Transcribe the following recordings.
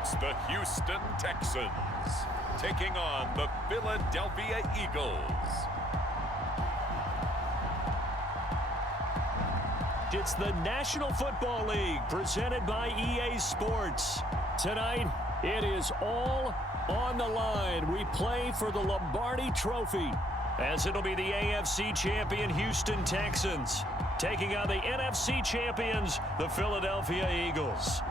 It's the Houston Texans taking on the Philadelphia Eagles. It's the National Football League presented by EA Sports. Tonight, it is all on the line. We play for the Lombardi Trophy, as it'll be the AFC champion Houston Texans taking on the NFC champions, the Philadelphia Eagles.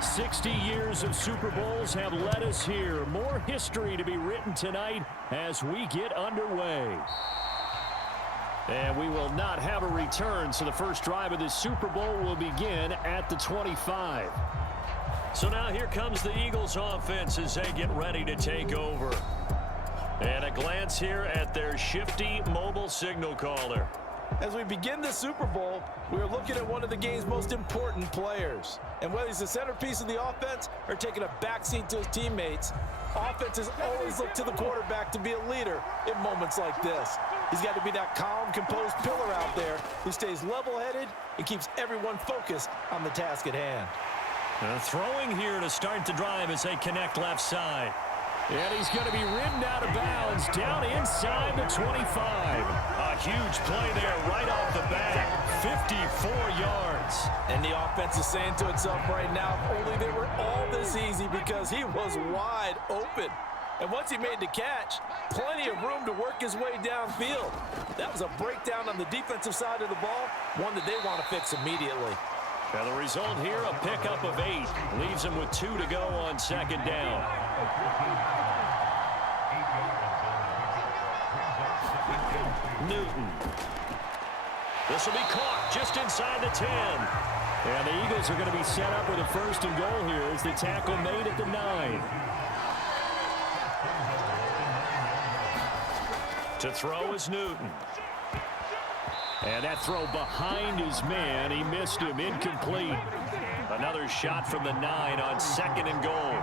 "60 years of Super Bowls have led us here. More history to be written tonight as we get underway. And we will not have a return, so the first drive of this Super Bowl will begin at the 25. So now here comes the Eagles offense as they get ready to take over. And a glance here at their shifty mobile signal caller. As we begin the Super Bowl, we are looking at one of the game's most important players. And whether he's the centerpiece of the offense or taking a backseat to his teammates, offenses always look to the quarterback to be a leader in moments like this. He's got to be that calm, composed pillar out there who stays level-headed and keeps everyone focused on the task at hand. Throwing here to start the drive as they connect left side. And he's going to be ridden out of bounds down inside the 25. A huge play there right off the bat. 54 yards. And the offense is saying to itself right now, if only they were all this easy, because he was wide open. And once he made the catch, plenty of room to work his way downfield. That was a breakdown on the defensive side of the ball, one that they want to fix immediately. And the result here, a pickup of 8. Leaves him with 2 to go on second down. Newton. This will be caught just inside the 10. And the Eagles are going to be set up with a first and goal here as the tackle made at the 9. To throw is Newton. And that throw behind his man. He missed him. Incomplete. Another shot from the 9 on second and goal.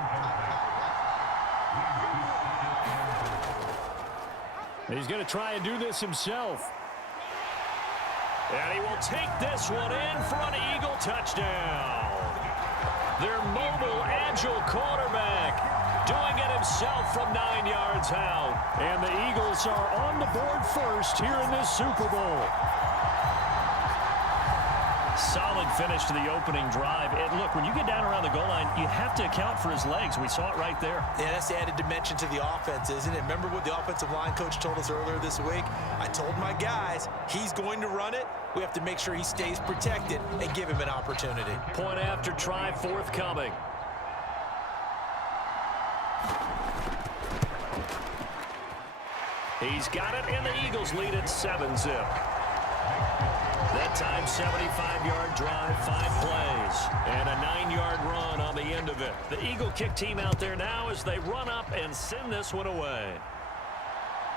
And he's going to try and do this himself. And he will take this one in for an Eagle touchdown. Their mobile, agile quarterback doing it himself from 9 yards out. And the Eagles are on the board first here in this Super Bowl. Solid finish to the opening drive. And look, when you get down around the goal line, you have to account for his legs. We saw it right there. Yeah, that's the added dimension to the offense, isn't it? Remember what the offensive line coach told us earlier this week? I told my guys, he's going to run it. We have to make sure he stays protected and give him an opportunity. Point after try forthcoming. He's got it, and the Eagles lead at 7-zip. The That time, 75-yard drive, 5 plays, and a 9-yard run on the end of it. The Eagle kick team out there now as they run up and send this one away.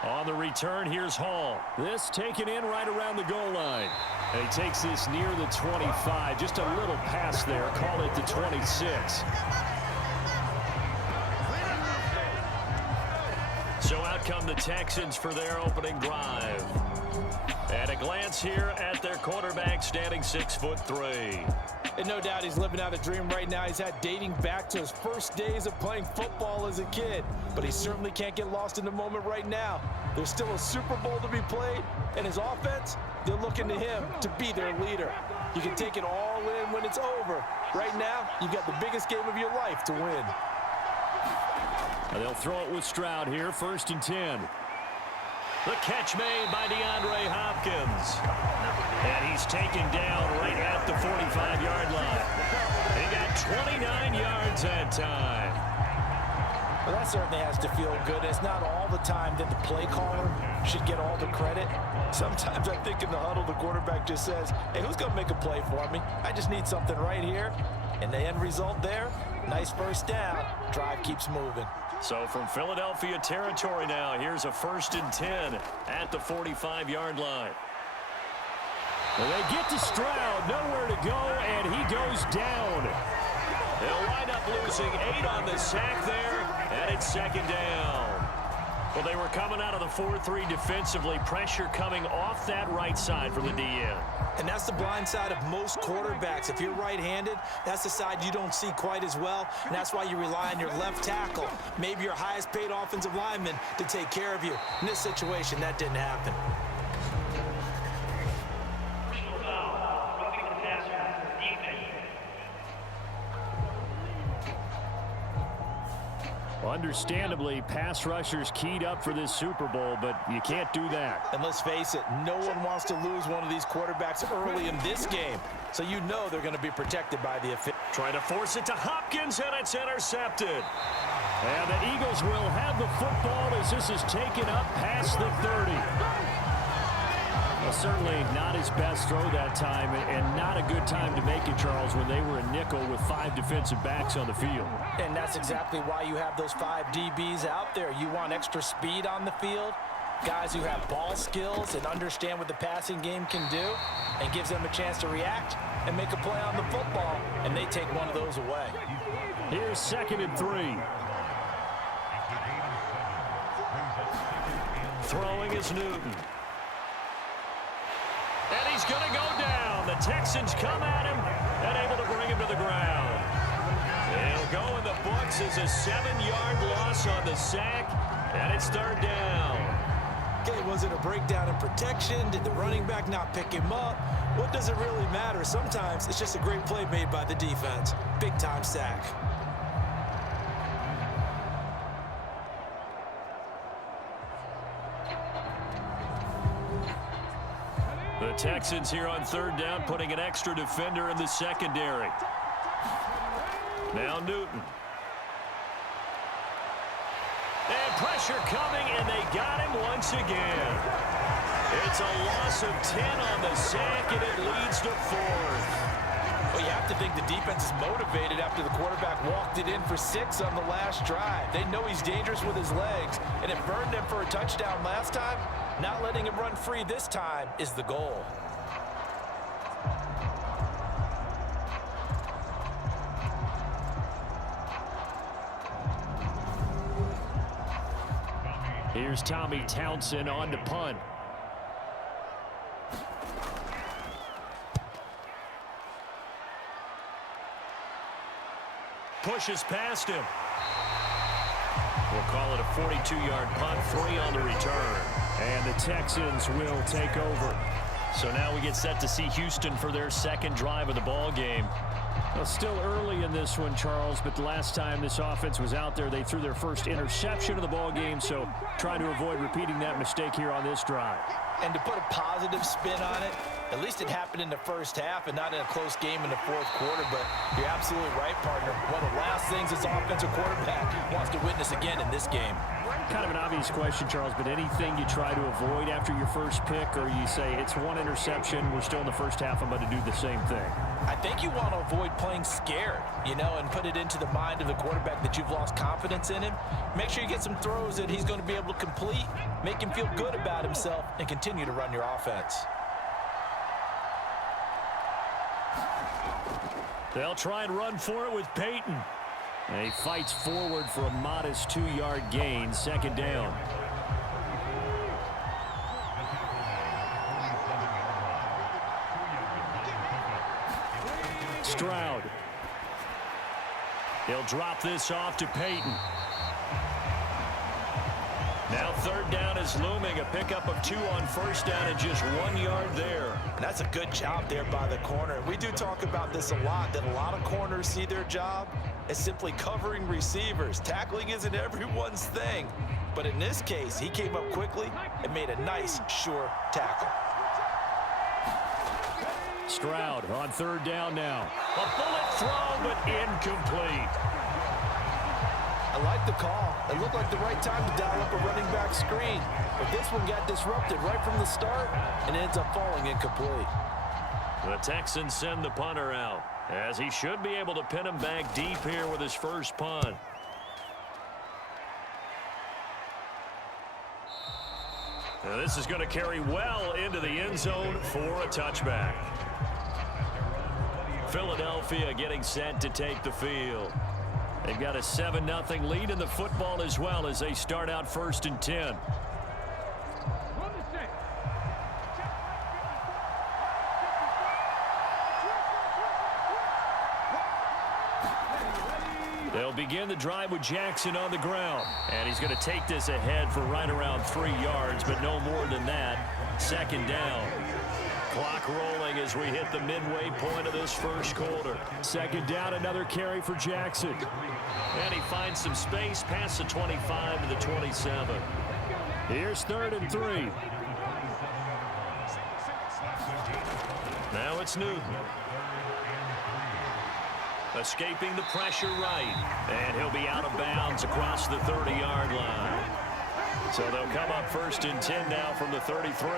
On the return, here's Hall. This taken in right around the goal line. And he takes this near the 25. Just a little pass there. Call it the 26. So out come the Texans for their opening drive. And a glance here at their quarterback, standing 6'3". And no doubt he's living out a dream right now. He's had dating back to his first days of playing football as a kid. But he certainly can't get lost in the moment right now. There's still a Super Bowl to be played. And his offense, they're looking to him to be their leader. You can take it all in when it's over. Right now, you've got the biggest game of your life to win. And they'll throw it with Stroud here, 1st and 10. The catch made by DeAndre Hopkins. And he's taken down right at the 45-yard line. He got 29 yards that time. Well, that certainly has to feel good. It's not all the time that the play caller should get all the credit. Sometimes I think in the huddle, the quarterback just says, hey, who's going to make a play for me? I just need something right here. And the end result there, nice first down. Drive keeps moving. So from Philadelphia territory now, here's a 1st and 10 at the 45-yard line. Well, they get to Stroud, nowhere to go, and he goes down. They'll wind up losing 8 on the sack there, and it's 2nd down. Well, they were coming out of the 4-3 defensively, pressure coming off that right side from the DN. And that's the blind side of most quarterbacks. If you're right-handed, that's the side you don't see quite as well, and that's why you rely on your left tackle, maybe your highest-paid offensive lineman, to take care of you. In this situation, that didn't happen. Understandably, pass rushers keyed up for this Super Bowl, but you can't do that. And let's face it, no one wants to lose one of these quarterbacks early in this game. So you know they're going to be protected by the official. Trying to force it to Hopkins, and it's intercepted. And the Eagles will have the football as this is taken up past the 30. Well, certainly not his best throw that time, and not a good time to make it, Charles, when they were a nickel with 5 defensive backs on the field. And that's exactly why you have those 5 DBs out there. You want extra speed on the field, guys who have ball skills and understand what the passing game can do, and gives them a chance to react and make a play on the football, and they take one of those away. Here's 2nd and 3. Throwing is Newton. And he's going to go down. The Texans come at him and able to bring him to the ground. He'll go in the books as a 7-yard loss on the sack, and it's 3rd down. Okay, was it a breakdown in protection? Did the running back not pick him up? What does it really matter? Sometimes it's just a great play made by the defense. Big-time sack. The Texans here on 3rd down, putting an extra defender in the secondary. Now Newton. And pressure coming, and they got him once again. It's a loss of 10 on the sack, and it leads to 4th. Well, you have to think the defense is motivated after the quarterback walked it in for 6 on the last drive. They know he's dangerous with his legs, and it burned them for a touchdown last time. Not letting him run free this time is the goal. Here's Tommy Townsend on to punt. Pushes past him. We'll call it a 42-yard punt, 3 on the return. And the Texans will take over. So now we get set to see Houston for their 2nd drive of the ball game. Well, still early in this one, Charles, but the last time this offense was out there, they threw their first interception of the ball game, so trying to avoid repeating that mistake here on this drive. And to put a positive spin on it, At least it happened in the first half and not in a close game in the fourth quarter. But you're absolutely right, partner. One of the last things this offensive quarterback wants to witness again in this game. Kind of an obvious question, Charles, but anything you try to avoid after your first pick, or you say it's one interception, we're still in the first half, I'm going to do the same thing? I think you want to avoid playing scared, and put it into the mind of the quarterback that you've lost confidence in him. Make sure you get some throws that he's going to be able to complete, make him feel good about himself, and continue to run your offense. They'll try and run for it with Peyton. And he fights forward for a modest 2-yard gain, second down. Stroud. He'll drop this off to Peyton. Now third down is looming. A pickup of 2 on first down and just 1 yard there. And that's a good job there by the corner. We do talk about this a lot, that a lot of corners see their job as simply covering receivers. Tackling isn't everyone's thing. But in this case, he came up quickly and made a nice, sure tackle. Stroud on third down now. A bullet throw, but incomplete. I like the call. It looked like the right time to dial up a running back screen. But this one got disrupted right from the start and ends up falling incomplete. The Texans send the punter out, as he should be able to pin him back deep here with his first punt. Now this is going to carry well into the end zone for a touchback. Philadelphia getting set to take the field. They've got a 7-0 lead in the football as well as they start out 1st and 10. They'll begin the drive with Jackson on the ground. And he's going to take this ahead for right around 3 yards, but no more than that. Second down. Clock rolling as we hit the midway point of this first quarter. Second down, another carry for Jackson. And he finds some space past the 25 to the 27. Here's 3rd and 3. Now it's Newton. Escaping the pressure right. And he'll be out of bounds across the 30-yard line. So they'll come up 1st and 10 now from the 33.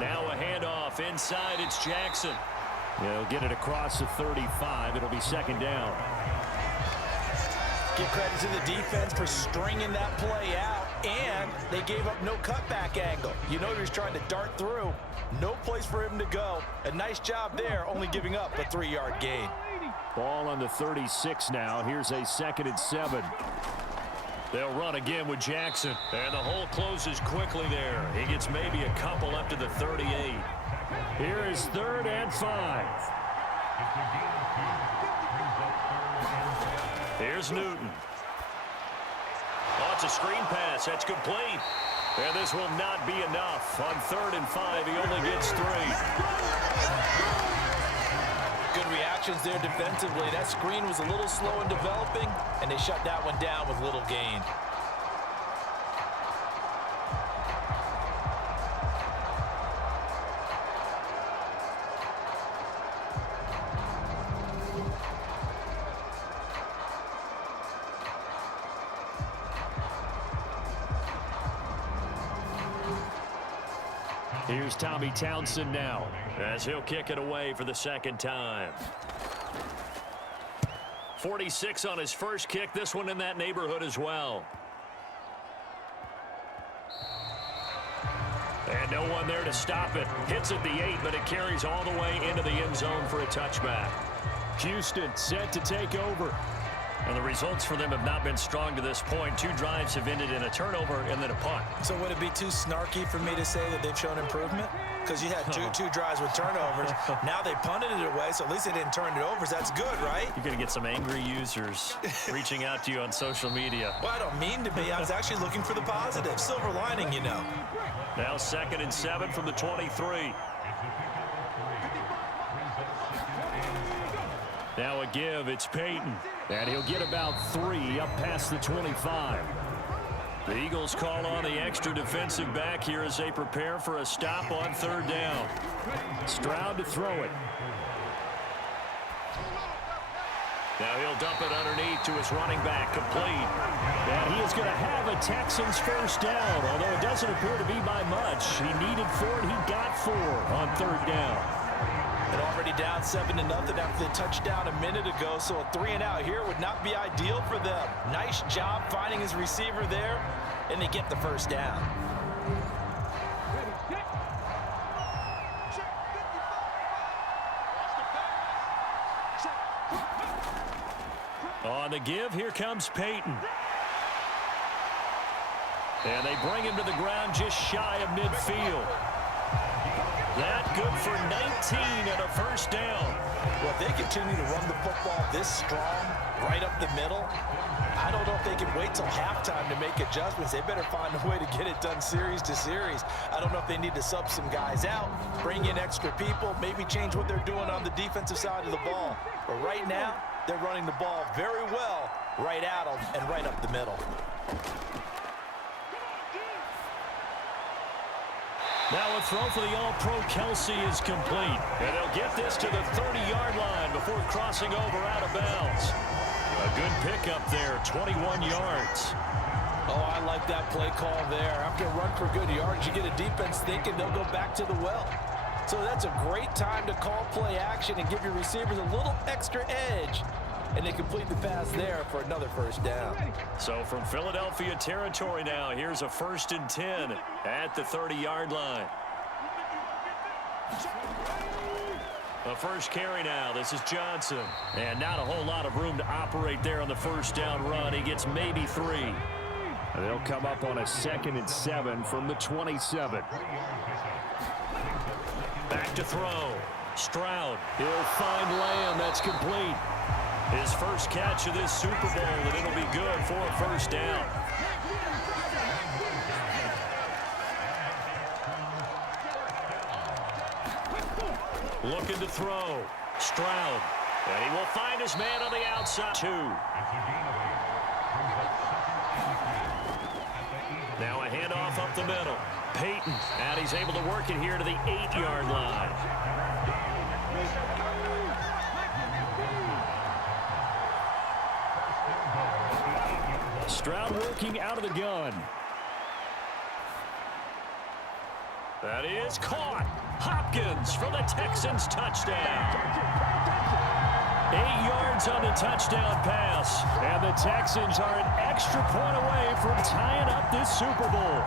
Now a handoff inside. It's Jackson. He'll get it across the 35. It'll be second down. Give credit to the defense for stringing that play out, and they gave up no cutback angle. He was trying to dart through. No place for him to go. A nice job there, only giving up a 3-yard gain. Ball on the 36 now. Here's a 2nd and 7. They'll run again with Jackson. And the hole closes quickly there. He gets maybe a couple up to the 38. Here is 3rd and 5. Here's Newton. Oh, it's a screen pass. That's complete. And this will not be enough. On 3rd and 5, he only gets 3. Good reactions there defensively. That screen was a little slow in developing, and they shut that one down with little gain. Here's Tommy Townsend now, as he'll kick it away for the 2nd time. 46 on his first kick. This one in that neighborhood as well. And no one there to stop it. Hits at the 8, but it carries all the way into the end zone for a touchback. Houston set to take over. And the results for them have not been strong to this point. 2 drives have ended in a turnover and then a punt. So would it be too snarky for me to say that they've shown improvement? Because you had two drives with turnovers. Now they punted it away, so at least they didn't turn it over. So that's good, right? You're going to get some angry users reaching out to you on social media. Well, I don't mean to be. I was actually looking for the positive. Silver lining, Now 2nd and 7 from the 23. Now a give, it's Peyton. And he'll get about 3 up past the 25. The Eagles call on the extra defensive back here as they prepare for a stop on third down. Stroud to throw it. Now he'll dump it underneath to his running back, complete. And he is going to have a Texans first down, although it doesn't appear to be by much. He needed 4, and he got 4 on third down. And already down 7-0 after the touchdown a minute ago, so a 3-and-out here would not be ideal for them. Nice job finding his receiver there, and they get the first down. On the give, here comes Peyton. And they bring him to the ground just shy of midfield. That good for 19 and a first down. Well, if they continue to run the football this strong, right up the middle, I don't know if they can wait till halftime to make adjustments. They better find a way to get it done series to series. I don't know if they need to sub some guys out, bring in extra people, maybe change what they're doing on the defensive side of the ball. But right now, they're running the ball very well right at them and right up the middle. Now a throw for the All-Pro Kelsey is complete. And they'll get this to the 30-yard line before crossing over out of bounds. A good pickup there, 21 yards. Oh, I like that play call there. After a run for good yards, you get a defense thinking they'll go back to the well. So that's a great time to call play action and give your receivers a little extra edge. And they complete the pass there for another first down. So from Philadelphia territory now, here's a 1st and 10 at the 30-yard line. The first carry now. This is Johnson. And not a whole lot of room to operate there on the first down run. He gets maybe 3. They'll come up on a 2nd and 7 from the 27. Back to throw. Stroud. He'll find Lamb. That's complete. His first catch of this Super Bowl, and it'll be good for a first down. Looking to throw. Stroud. And he will find his man on the outside. 2. Now a handoff up the middle. Peyton. And he's able to work it here to the 8-yard line. Stroud working out of the gun. That is caught. Hopkins for the Texans touchdown. 8 yards on the touchdown pass. And the Texans are an extra point away from tying up this Super Bowl.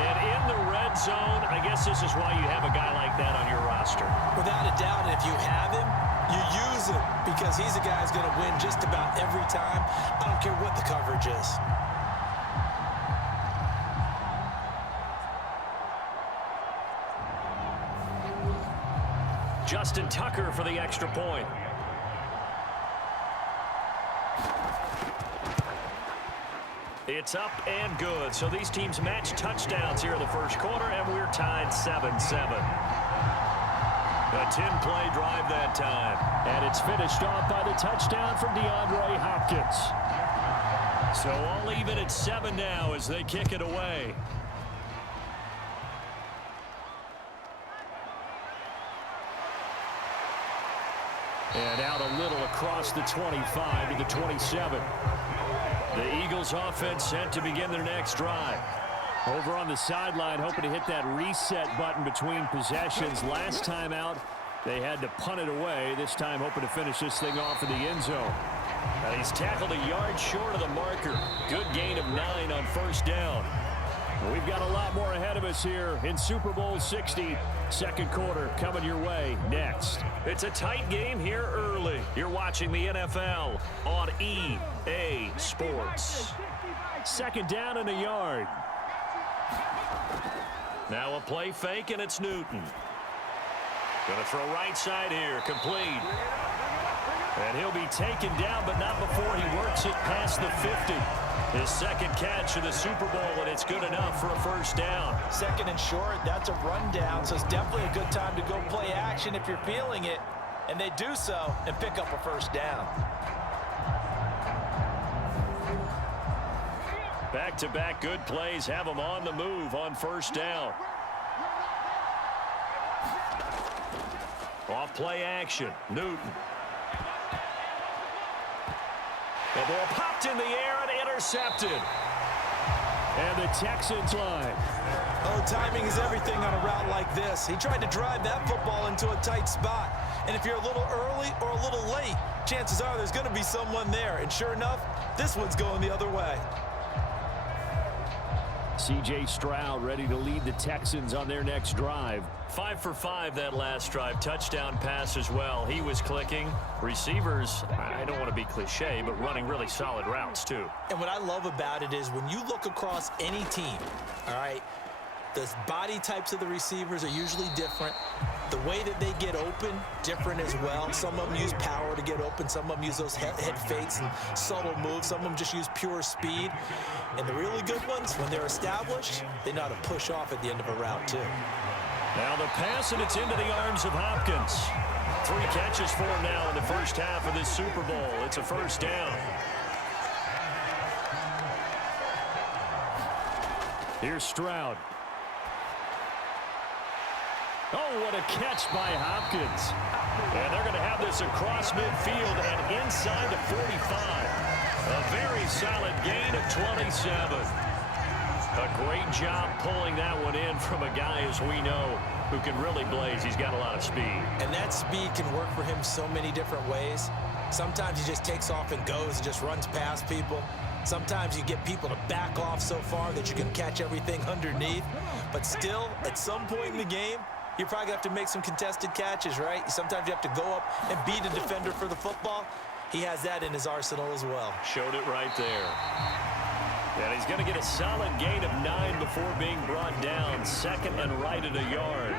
And in the red zone, I guess this is why you have a guy like that on your roster. Without a doubt, if you have him, you use him because he's a guy who's going to win just about every time. I don't care what the coverage is. Justin Tucker for the extra point. It's up and good. So these teams match touchdowns here in the first quarter, and we're tied 7-7. A 10-play drive that time. And it's finished off by the touchdown from DeAndre Hopkins. So all even at 7 now as they kick it away. And out a little across the 25 to the 27. The Eagles offense set to begin their next drive. Over on the sideline, hoping to hit that reset button between possessions. Last time out, they had to punt it away. This time, hoping to finish this thing off in the end zone. And he's tackled a yard short of the marker. Good gain of 9 on first down. We've got a lot more ahead of us here in Super Bowl 60. Second quarter coming your way next. It's a tight game here early. You're watching the NFL on EA Sports. Second down and a yard. Now a play fake, and it's Newton. Going to throw right side here, complete. And he'll be taken down, but not before he works it past the 50. His second catch of the Super Bowl, and it's good enough for a first down. Second and short, that's a rundown, so it's definitely a good time to go play action if you're feeling it. And they do so and pick up a first down. Back-to-back good plays have them on the move on first down. Off play action. Newton. The ball popped in the air and intercepted. And the Texans line. Oh, timing is everything on a route like this. He tried to drive that football into a tight spot. And if you're a little early or a little late, chances are there's going to be someone there. And sure enough, this one's going the other way. C.J. Stroud ready to lead the Texans on their next drive. 5 for 5 that last drive. Touchdown pass as well. He was clicking. Receivers, I don't want to be cliche, but running really solid routes too. And what I love about it is when you look across any team, all right, the body types of the receivers are usually different. The way that they get open, different as well. Some of them use power to get open. Some of them use those head fakes and subtle moves. Some of them just use pure speed. And the really good ones, when they're established, they know how to push off at the end of a route, too. Now the pass, and it's into the arms of Hopkins. 3 catches for him now in the first half of this Super Bowl. It's a first down. Here's Stroud. Oh, what a catch by Hopkins. And they're going to have this across midfield and inside the 45. A very solid gain of 27. A great job pulling that one in from a guy, as we know, who can really blaze. He's got a lot of speed. And that speed can work for him so many different ways. Sometimes he just takes off and goes and just runs past people. Sometimes you get people to back off so far that you can catch everything underneath. But still, at some point in the game, you're probably going to have to make some contested catches, right? Sometimes you have to go up and beat a defender for the football. He has that in his arsenal as well. Showed it right there. And he's going to get a solid gain of 9 before being brought down. Second and right at a yard.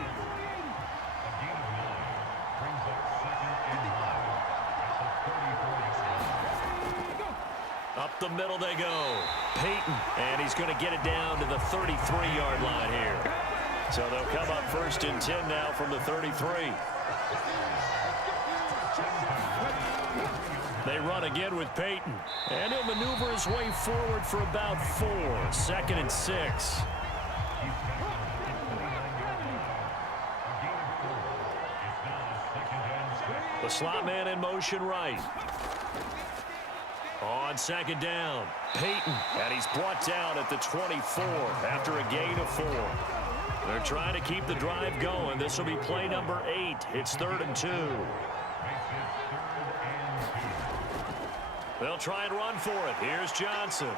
Up the middle they go. Peyton, and he's going to get it down to the 33-yard line here. So they'll come up first and 10 now from the 33. They run again with Peyton. And he'll maneuver his way forward for about 4. Second and 6. The slot man in motion right. On second down, Peyton. And he's brought down at the 24 after a gain of 4. They're trying to keep the drive going. This will be play number 8. It's 3rd and 2. They'll try and run for it. Here's Johnson.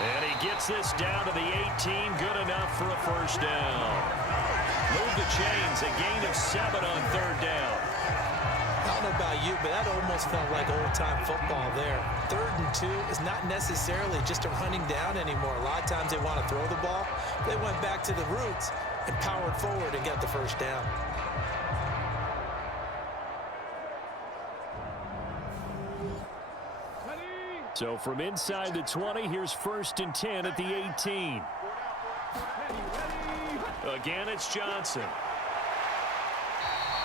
And he gets this down to the 18. Good enough for a first down. Move the chains. A gain of 7 on 3rd down. I don't know about you, but that almost felt like old-time football there. 3rd and 2 is not necessarily just a running down anymore. A lot of times they want to throw the ball. They went back to the roots and powered forward and got the first down. So from inside the 20, here's 1st and 10 at the 18. Again, it's Johnson.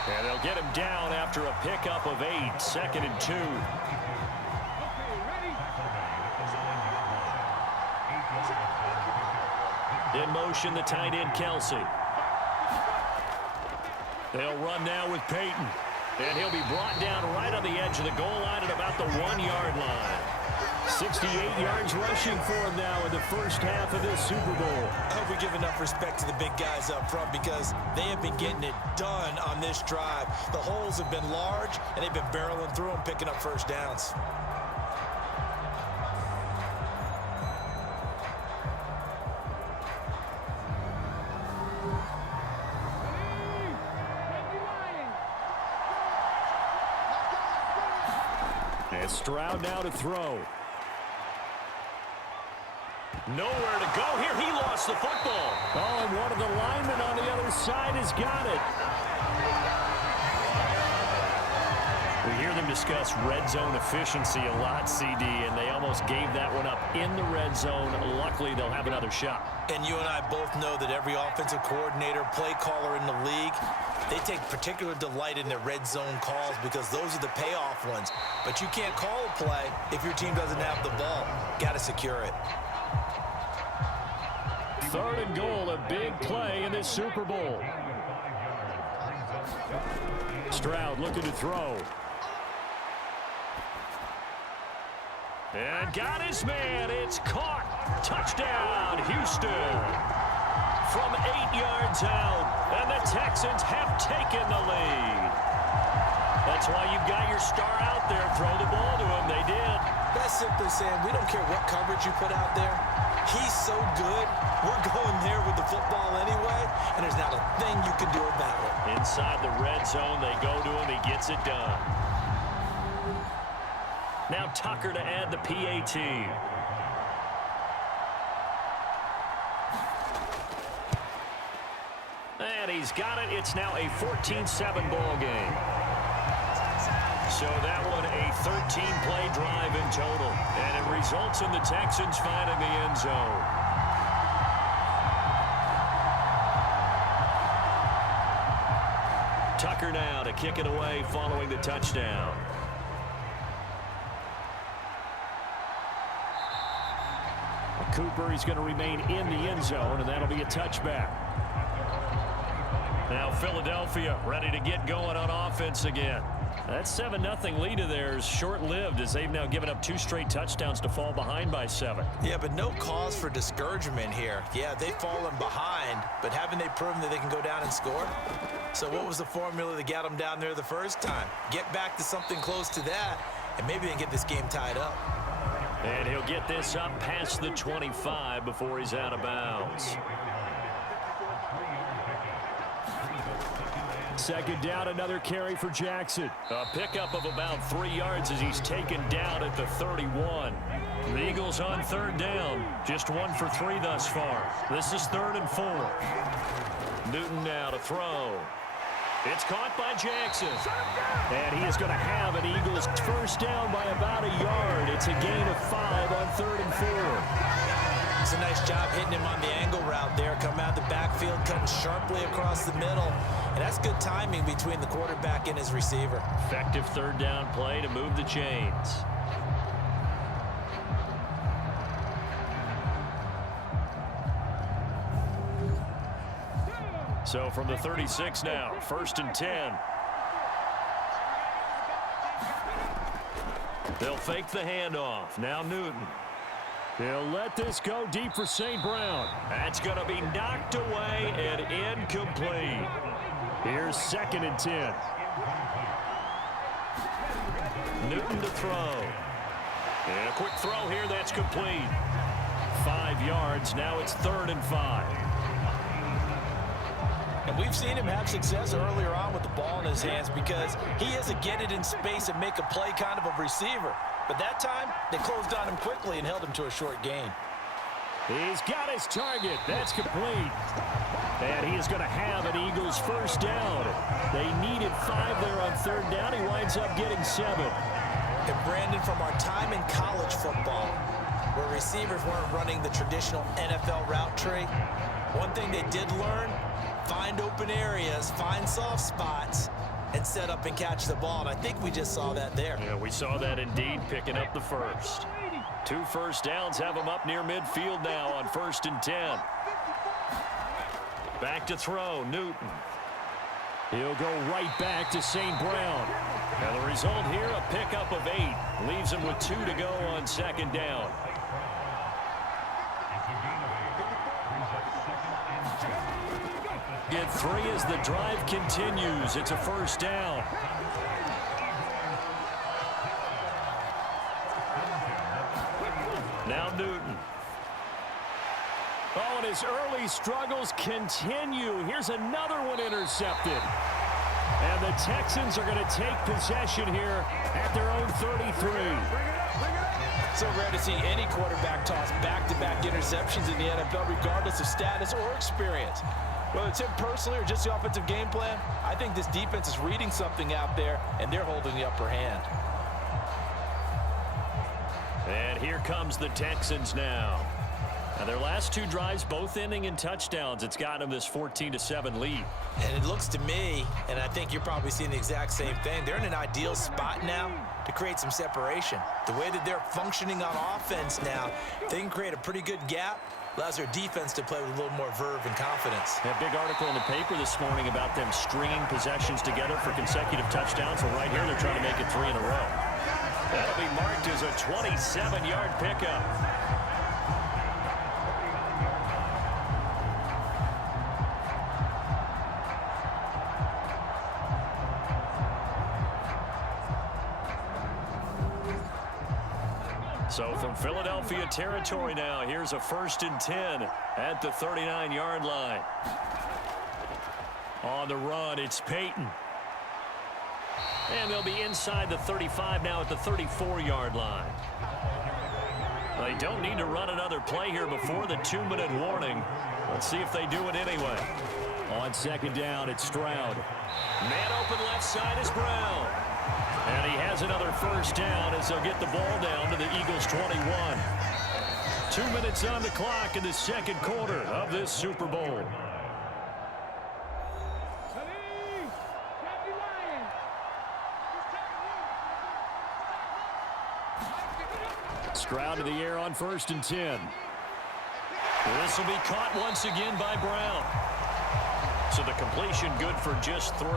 And they'll get him down after a pickup of 8. 2nd and 2. In motion, the tight end, Kelsey. They'll run now with Peyton. And he'll be brought down right on the edge of the goal line at about the 1-yard line. 68 yards rushing for him now in the first half of this Super Bowl. I hope we give enough respect to the big guys up front because they have been getting it done on this drive. The holes have been large, and they've been barreling through them, picking up first downs. And Stroud now to throw. Nowhere to go here. He lost the football. Oh, and one of the linemen on the other side has got it. We hear them discuss red zone efficiency a lot, CD, and they almost gave that one up in the red zone. Luckily, they'll have another shot. And you and I both know that every offensive coordinator, play caller in the league, they take particular delight in their red zone calls because those are the payoff ones. But you can't call a play if your team doesn't have the ball. Got to secure it. 3rd and goal, a big play in this Super Bowl. Stroud looking to throw. And got his man. It's caught. Touchdown, Houston. From 8 yards out, and the Texans have taken the lead. That's why you've got your star out there. Throw the ball to him. They did. That's simply saying we don't care what coverage you put out there. He's so good. We're going there with the football anyway, and there's not a thing you can do about it. Inside the red zone, they go to him. He gets it done. Now Tucker to add the PAT. And he's got it. It's now a 14-7 ball game. So that one a 13-play drive in total. And it results in the Texans finding the end zone. Tucker now to kick it away following the touchdown. Cooper, he's going to remain in the end zone, and that'll be a touchback. Now Philadelphia ready to get going on offense again. That 7-0 lead of theirs short-lived as they've now given up 2 straight touchdowns to fall behind by 7. Yeah, but no cause for discouragement here. Yeah, they've fallen behind, but haven't they proven that they can go down and score? So what was the formula that got them down there the first time? Get back to something close to that, and maybe they can get this game tied up. And he'll get this up past the 25 before he's out of bounds. Second down, another carry for Jackson. A pickup of about 3 yards as he's taken down at the 31. The Eagles on 3rd down. Just 1 for 3 thus far. This is 3rd and 4. Newton now to throw. It's caught by Jackson. And he is going to have an Eagles first down by about a yard. It's a gain of 5 on 3rd and 4. It's a nice job hitting him on the angle route there. Coming out the backfield, cutting sharply across the middle. And that's good timing between the quarterback and his receiver. Effective 3rd down play to move the chains. So from the 36 now, 1st and 10. They'll fake the handoff. Now Newton. He'll let this go deep for St. Brown. That's going to be knocked away and incomplete. Here's 2nd and 10. Newton to throw. And a quick throw here that's complete. 5 yards. Now it's 3rd and 5. And we've seen him have success earlier on with the ball in his hands because he is a get it in space and make a play kind of a receiver. But that time, they closed on him quickly and held him to a short gain. He's got his target. That's complete. And he is going to have an Eagles first down. They needed 5 there on 3rd down. He winds up getting 7. And Brandon, from our time in college football, where receivers weren't running the traditional NFL route tree, one thing they did learn, find open areas, find soft spots, and set up and catch the ball. And I think we just saw that there. Yeah, we saw that indeed, picking up the first. 2 first downs have him up near midfield now on 1st and 10. Back to throw, Newton. He'll go right back to St. Brown. And the result here, a pickup of 8. Leaves him with 2 to go on 2nd down. Get 3 as the drive continues. It's a first down. Now Newton. Oh, and his early struggles continue. Here's another one intercepted. And the Texans are going to take possession here at their own 33. So rare to see any quarterback toss back-to-back interceptions in the NFL, regardless of status or experience. Whether it's him personally or just the offensive game plan, I think this defense is reading something out there, and they're holding the upper hand. And here comes the Texans now. Now their last 2 drives, both ending in touchdowns. It's got them this 14-7 lead. And it looks to me, and I think you're probably seeing the exact same thing, they're in an ideal spot now to create some separation. The way that they're functioning on offense now, they can create a pretty good gap Allows their defense to play with a little more verve and confidence. A big article in the paper this morning about them stringing possessions together for consecutive touchdowns. Well, right here, they're trying to make it 3 in a row. That'll be marked as a 27-yard pickup. So from Philadelphia territory now, here's a 1st and 10 at the 39-yard line. On the run, it's Peyton. And they'll be inside the 35 now at the 34-yard line. They don't need to run another play here before the 2-minute warning. Let's see if they do it anyway. On 2nd down, it's Stroud. Man open left side is Brown. And he has another 1st down as they'll get the ball down to the Eagles' 21. 2 minutes on the clock in the 2nd quarter of this Super Bowl. Stroud to the air on 1st and 10. This will be caught once again by Brown. So the completion good for just 3.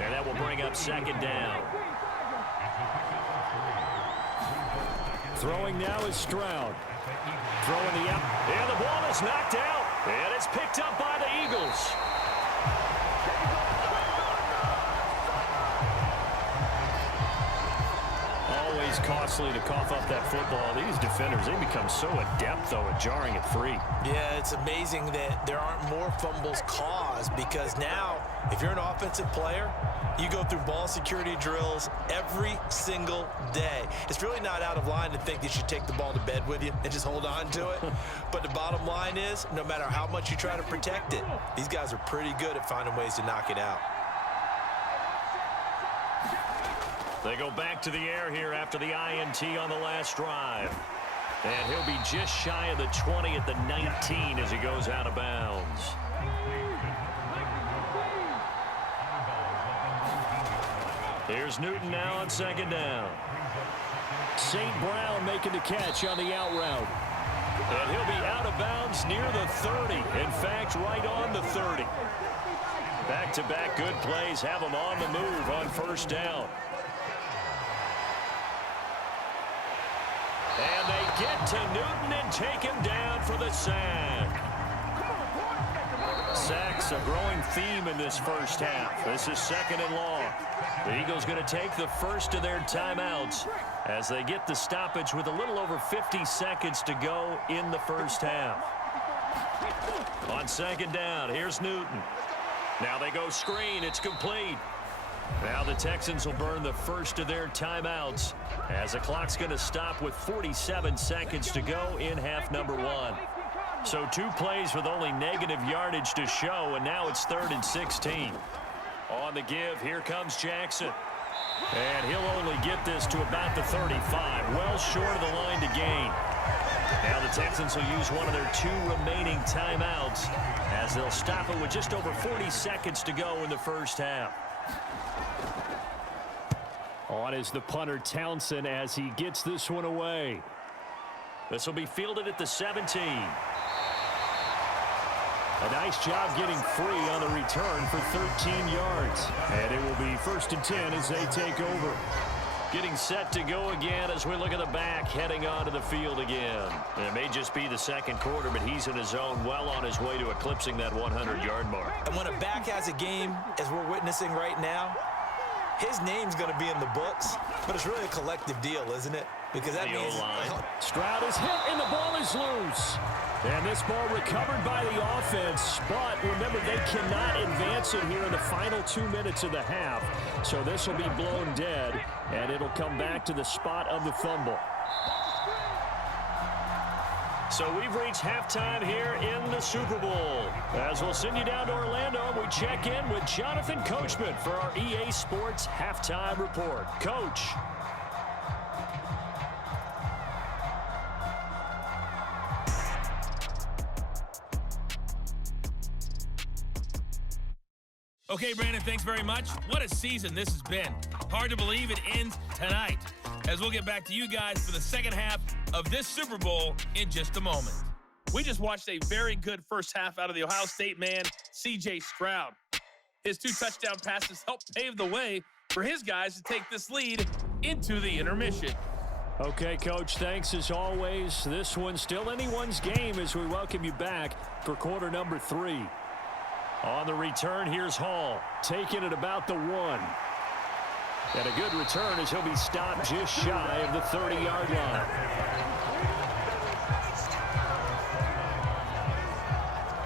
And that will bring up 2nd down. Throwing now is Stroud. Throwing the up. And the ball is knocked out. And it's picked up by the Eagles. Always costly to cough up that football. These defenders, they become so adept, though, at jarring it free. Yeah, it's amazing that there aren't more fumbles caused because now, if you're an offensive player, you go through ball security drills every single day. It's really not out of line to think you should take the ball to bed with you and just hold on to it. But the bottom line is, no matter how much you try to protect it, these guys are pretty good at finding ways to knock it out. They go back to the air here after the INT on the last drive. And he'll be just shy of the 20 at the 19 as he goes out of bounds. Here's Newton now on 2nd down. St. Brown making the catch on the out route. And he'll be out of bounds near the 30. In fact, right on the 30. Back-to-back good plays have him on the move on 1st down. And they get to Newton and take him down for the sack. Sacks a growing theme in this 1st half. This is 2nd and long. The Eagles going to take the first of their timeouts as they get the stoppage with a little over 50 seconds to go in the 1st half. On 2nd down, here's Newton. Now they go screen. It's complete. Now the Texans will burn the first of their timeouts as the clock's going to stop with 47 seconds to go in half number 1. So 2 plays with only negative yardage to show, and now it's 3rd and 16. On the give, here comes Jackson. And he'll only get this to about the 35, well short of the line to gain. Now the Texans will use one of their 2 remaining timeouts as they'll stop it with just over 40 seconds to go in the 1st half. On is the punter Townsend as he gets this one away. This will be fielded at the 17. A nice job getting free on the return for 13 yards. And it will be 1st and 10 as they take over. Getting set to go again as we look at the back heading onto the field again. It may just be the 2nd quarter, but he's in his zone, well on his way to eclipsing that 100-yard mark. And when a back has a game, as we're witnessing right now, his name's going to be in the books, but it's really a collective deal, isn't it? Because that means Stroud is hit and the ball is loose. And this ball recovered by the offense, but remember they cannot advance it here in the final 2 minutes of the half. So this will be blown dead, and it'll come back to the spot of the fumble. So we've reached halftime here in the Super Bowl. As we'll send you down to Orlando, we check in with Jonathan Coachman for our EA Sports Halftime Report. Coach. Okay, Brandon, thanks very much. What a season this has been. Hard to believe it ends tonight, as we'll get back to you guys for the 2nd half of this Super Bowl in just a moment. We just watched a very good first half out of the Ohio State man, C.J. Stroud. His 2 touchdown passes helped pave the way for his guys to take this lead into the intermission. Okay, Coach, thanks as always. This one's still anyone's game as we welcome you back for quarter number 3. On the return, here's Hall, taking it about the 1. And a good return as he'll be stopped just shy of the 30-yard line.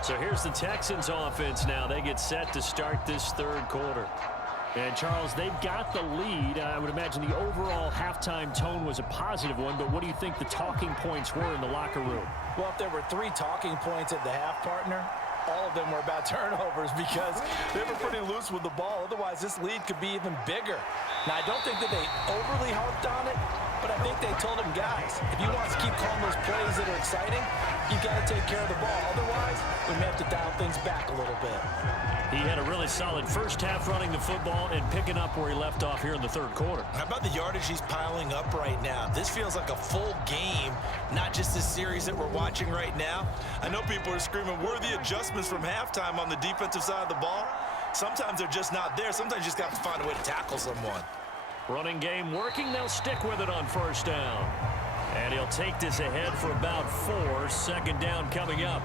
So here's the Texans offense now. They get set to start this third quarter. And, Charles, they've got the lead. I would imagine the overall halftime tone was a positive one, but what do you think the talking points were in the locker room? Well, if there were 3 talking points at the half, partner, all of them were about turnovers because they were pretty loose with the ball. Otherwise, this lead could be even bigger. Now, I don't think that they overly harped on it, but I think they told them, guys, if you want to keep calling those plays that are exciting, you've got to take care of the ball. Otherwise, we may have to dial things back a little bit. He had a really solid first half running the football and picking up where he left off here in the third quarter. How about the yardage he's piling up right now? This feels like a full game, not just this series that we're watching right now. I know people are screaming, worthy adjustments from halftime on the defensive side of the ball. Sometimes they're just not there. Sometimes you just got to find a way to tackle someone. Running game working. They'll stick with it on first down. And he'll take this ahead for about 4. Second down coming up.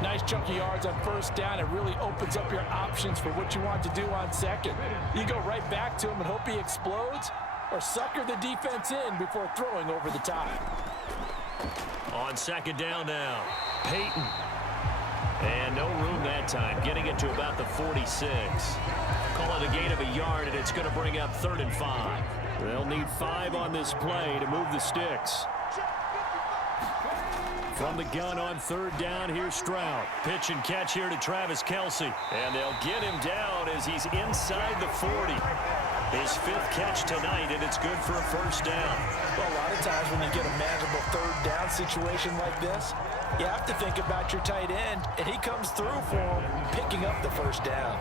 Nice chunky yards on first down. It really opens up your options for what you want to do on second. You go right back to him and hope he explodes, or sucker the defense in before throwing over the top. On second down now, Peyton. And no room that time, getting it to about the 46. Call it a gain of a yard, and it's going to bring up 3rd and 5. They'll need 5 on this play to move the sticks. From the gun on third down, here's Stroud. Pitch and catch here to Travis Kelce. And they'll get him down as he's inside the 40. His 5th catch tonight, and it's good for a first down. Well, a lot of times when you get a manageable third down situation like this, you have to think about your tight end, and he comes through for him, picking up the first down.